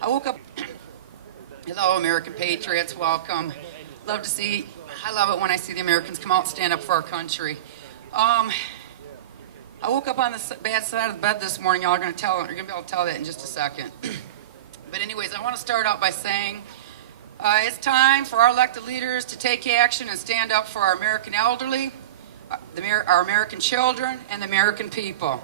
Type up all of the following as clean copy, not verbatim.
I woke up. Hello, American patriots. Welcome. I love it when I see the Americans come out and stand up for our country. I woke up on the bad side of the bed this morning. Y'all are going to be able to tell that in just a second. But anyways, I want to start out by saying it's time for our elected leaders to take action and stand up for our American elderly, our American children, and the American people.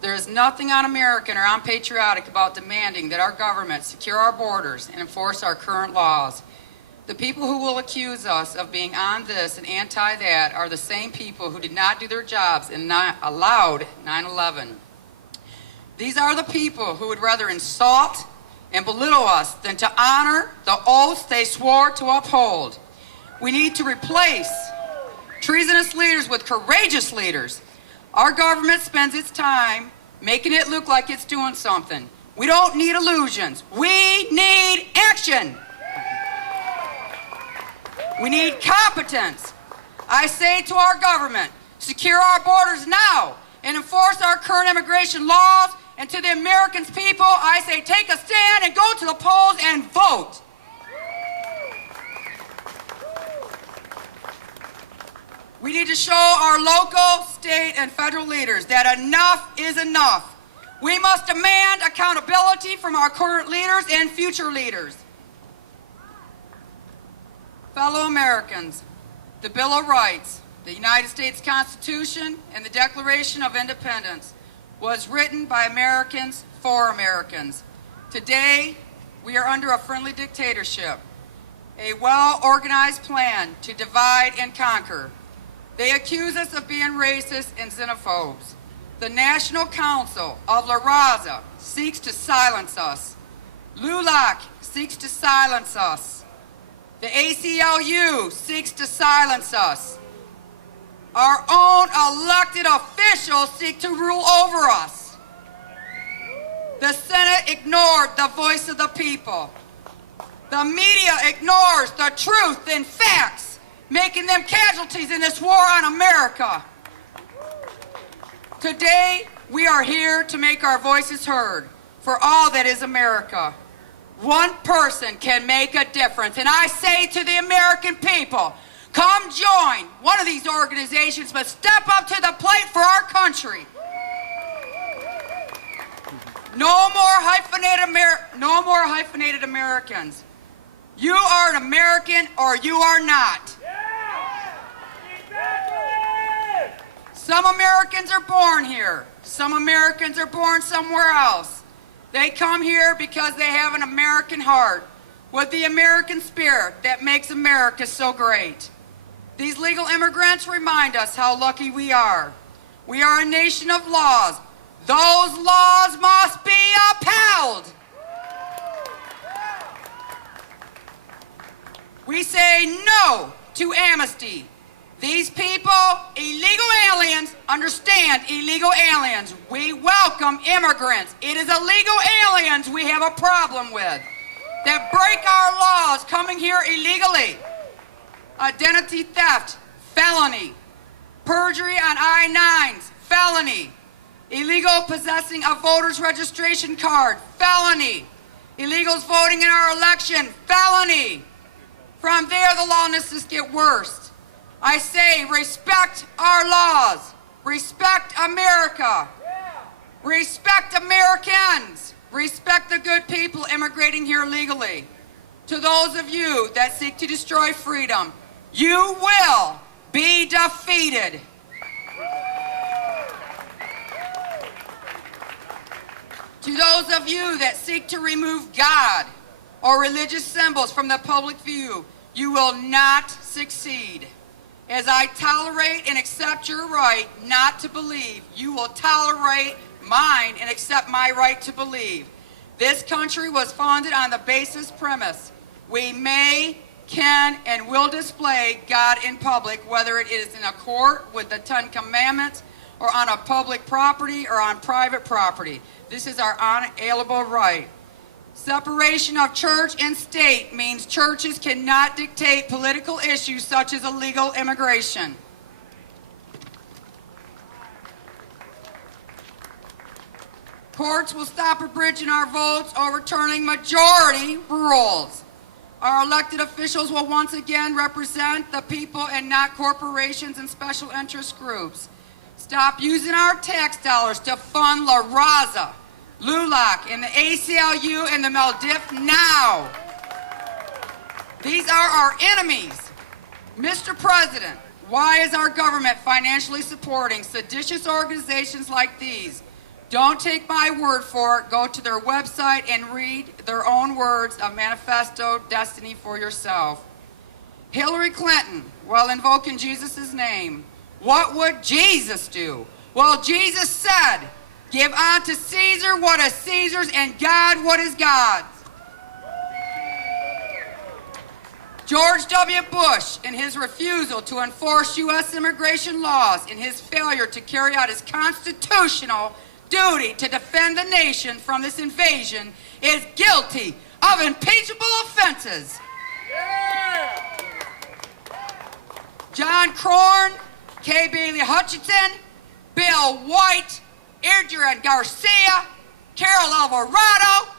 There is nothing un-American or unpatriotic about demanding that our government secure our borders and enforce our current laws. The people who will accuse us of being on this and anti-that are the same people who did not do their jobs and not allowed 9/11. These are the people who would rather insult and belittle us than to honor the oaths they swore to uphold. We need to replace treasonous leaders with courageous leaders. Our government spends its time making it look like it's doing something. We don't need illusions. We need action. We need competence. I say to our government, secure our borders now and enforce our current immigration laws. And to the American people, I say take a stand and go to the polls and vote. We need to show our local, state, and federal leaders that enough is enough. We must demand accountability from our current leaders and future leaders. Fellow Americans, the Bill of Rights, the United States Constitution, and the Declaration of Independence was written by Americans for Americans. Today, we are under a friendly dictatorship, a well-organized plan to divide and conquer. They accuse us of being racist and xenophobes. The National Council of La Raza seeks to silence us. LULAC seeks to silence us. The ACLU seeks to silence us. Our own elected officials seek to rule over us. The Senate ignored the voice of the people. The media ignores the truth and facts, making them casualties in this war on America. Today, we are here to make our voices heard for all that is America. One person can make a difference, and I say to the American people, come join one of these organizations, but step up to the plate for our country. No more hyphenated Americans. You are an American or you are not. Some Americans are born here. Some Americans are born somewhere else. They come here because they have an American heart with the American spirit that makes America so great. These legal immigrants remind us how lucky we are. We are a nation of laws. Those laws must be upheld. We say no to amnesty. These people, illegal aliens, understand illegal aliens. We welcome immigrants. It is illegal aliens we have a problem with that break our laws coming here illegally. Identity theft, felony. Perjury on I-9s, felony. Illegal possessing a voter's registration card, felony. Illegals voting in our election, felony. From there, the lawlessness get worse. I say, respect our laws. Respect America. Respect Americans. Respect the good people immigrating here legally. To those of you that seek to destroy freedom, you will be defeated. To those of you that seek to remove God or religious symbols from the public view, you will not succeed. As I tolerate and accept your right not to believe, you will tolerate mine and accept my right to believe. This country was founded on the basis premise: we may, can, and will display God in public, whether it is in a court with the 10 Commandments or on a public property or on private property. This is our unalienable right. Separation of church and state means churches cannot dictate political issues such as illegal immigration. Courts will stop abridging our votes, overturning majority rules. Our elected officials will once again represent the people and not corporations and special interest groups. Stop using our tax dollars to fund La Raza, LULAC, and the ACLU and the Maldiv now. These are our enemies. Mr. President, why is our government financially supporting seditious organizations like these? Don't take my word for it. Go to their website and read their own words of Manifesto Destiny for yourself. Hillary Clinton, while invoking Jesus' name, what would Jesus do? Well, Jesus said, give unto Caesar what is Caesar's and God what is God's. George W. Bush, in his refusal to enforce U.S. immigration laws, in his failure to carry out his constitutional duty to defend the nation from this invasion, is guilty of impeachable offenses. Yeah. John Corn, K. Bailey Hutchinson, Bill White, Adrian Garcia, Carol Alvarado,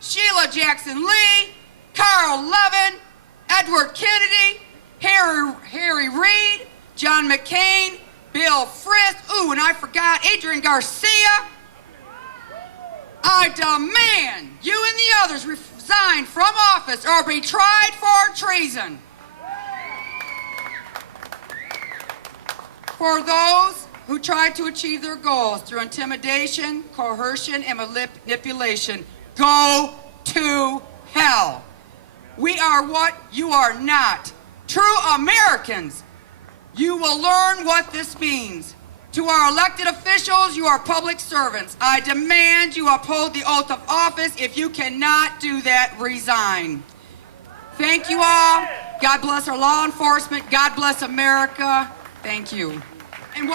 Sheila Jackson Lee, Carl Levin, Edward Kennedy, Harry Reid, John McCain, Bill Frist, ooh, and I forgot Adrian Garcia. I demand you and the others resign from office or be tried for treason. For those who try to achieve their goals through intimidation, coercion, and manipulation, go to hell. We are what you are not. True Americans, you will learn what this means. To our elected officials, you are public servants. I demand you uphold the oath of office. If you cannot do that, resign. Thank you all. God bless our law enforcement. God bless America. Thank you. And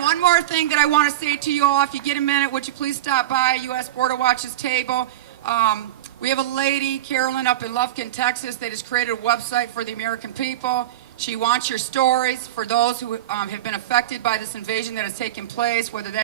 one more thing that I want to say to you all, if you get a minute, would you please stop by U.S. Border Watch's table? We have a lady, Carolyn, up in Lufkin, Texas, that has created a website for the American people. She wants your stories for those who have been affected by this invasion that has taken place, whether that